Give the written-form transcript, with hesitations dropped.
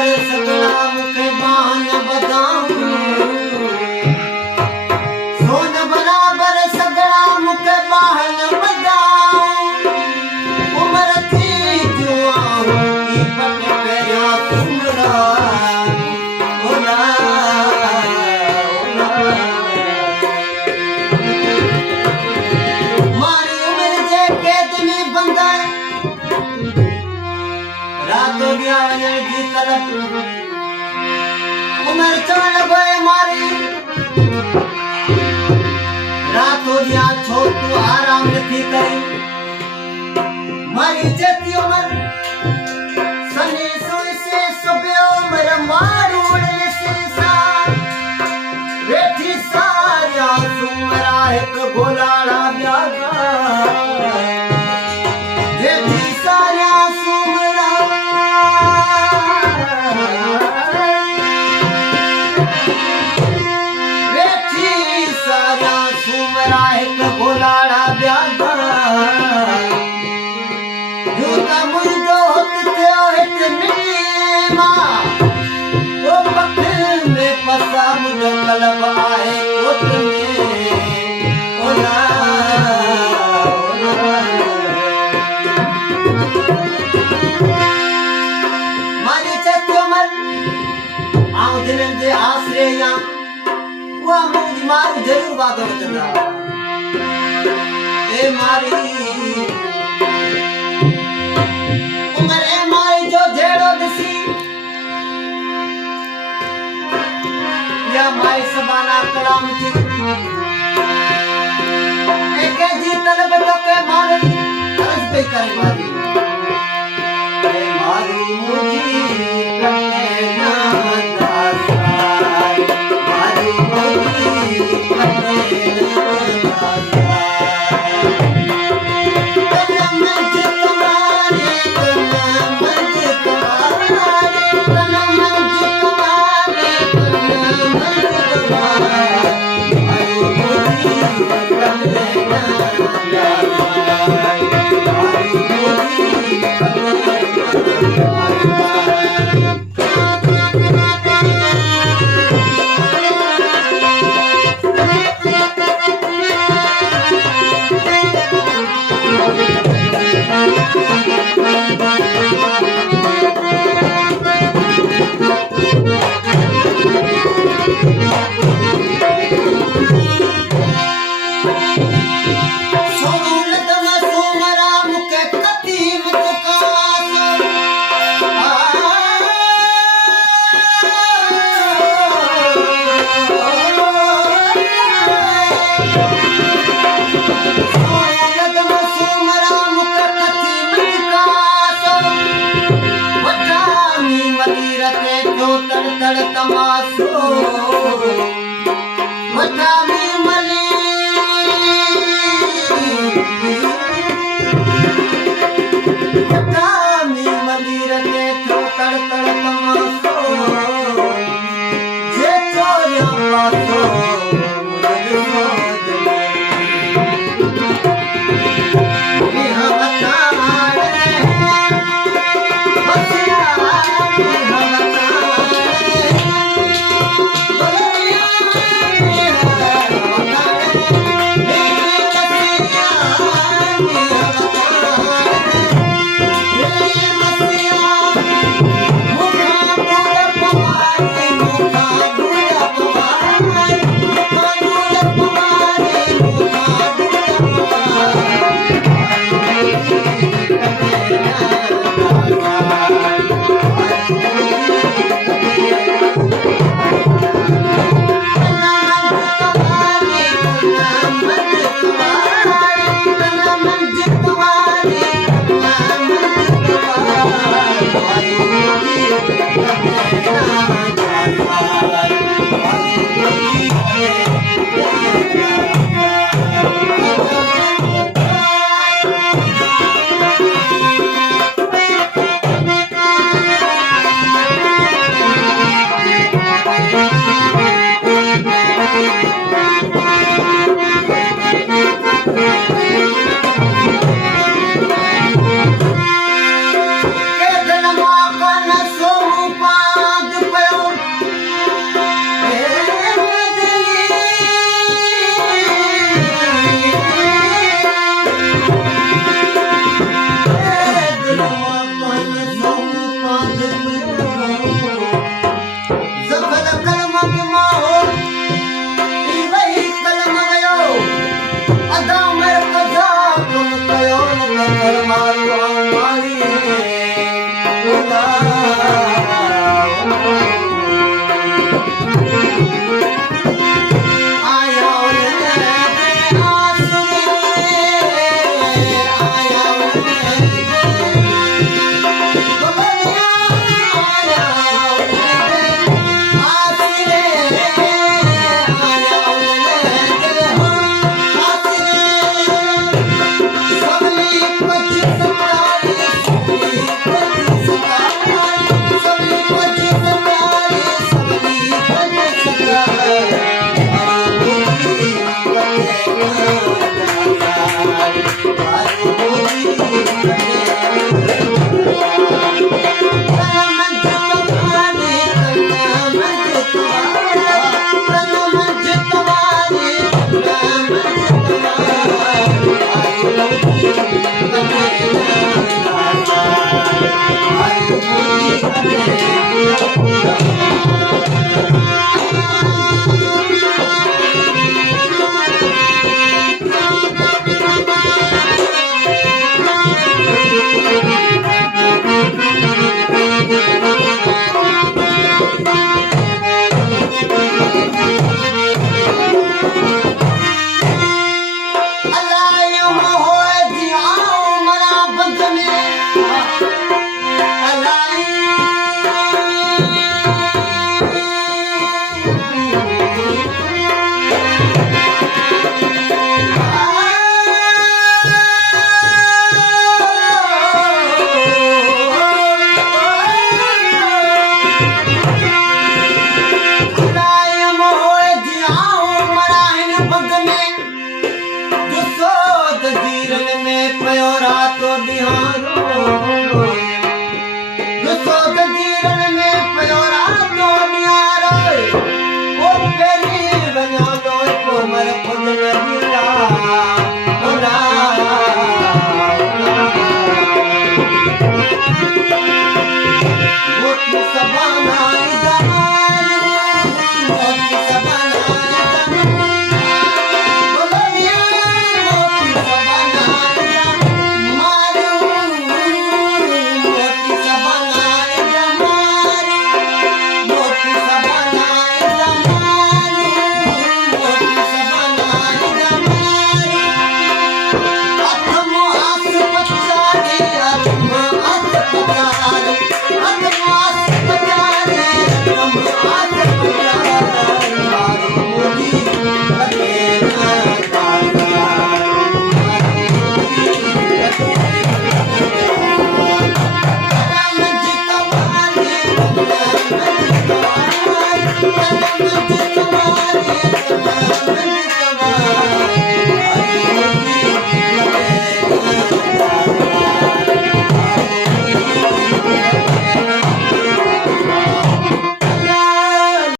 बराबर सगड़ा मुखे बान बदाऊं सोन बराबर सगड़ा मुखे बान बदाऊं उम्र थी जुआऊं की पट पेरा तुमरा ओला मारी उम्र जे कैदनी बंदाए रातों ब्याह की तलब उमर चढ़ गए मारी रातों दिया छोटू आराम नहीं करी मारी जेती उमर सने सोई से सुबह उमर मारू से सा बैठी सारिया सुमरा एक गोलाड़ा ब्यागा बैठी सारिया सुमरा बैठी सारिया सुमरा एक गोलाड़ा ब्यागा जूता मुझो होते हित मिट्टी मां वो पत्थर में फसा मुझे कलब आए कोट में ओला मारी चत्यो मन आउ दिनन जे आसरे या वो मुझ मार जरूर बादल चंदा ए मारी उमरे मारी जो जेड़ो दिसी या माई सबाना कलाम जी एक जी तलब तो के मारी तरस पे कर मारी ए मारी मुझी कटे ना दासाई मारी मुझी कटे ना दासाई कलम मंज तुम्हारे कलम मंज तुम्हारे कलम मंज तुम्हारे कलम मंज तुम्हारे मारी मुझी कटे ना दासाई मारी मुझी कटे सोनत में सोमरा मुके कतीम तुकास सोनत में सोमरा मुके कतीम तुकास वटामी मदीरते जो तड़ तड़ तमासो वटामी मली वटामी मदीरते जो तड़ तड़ तमासो जे चोरिया पासो मुझे सोच में हम तारे बसिया हम तारे मोठी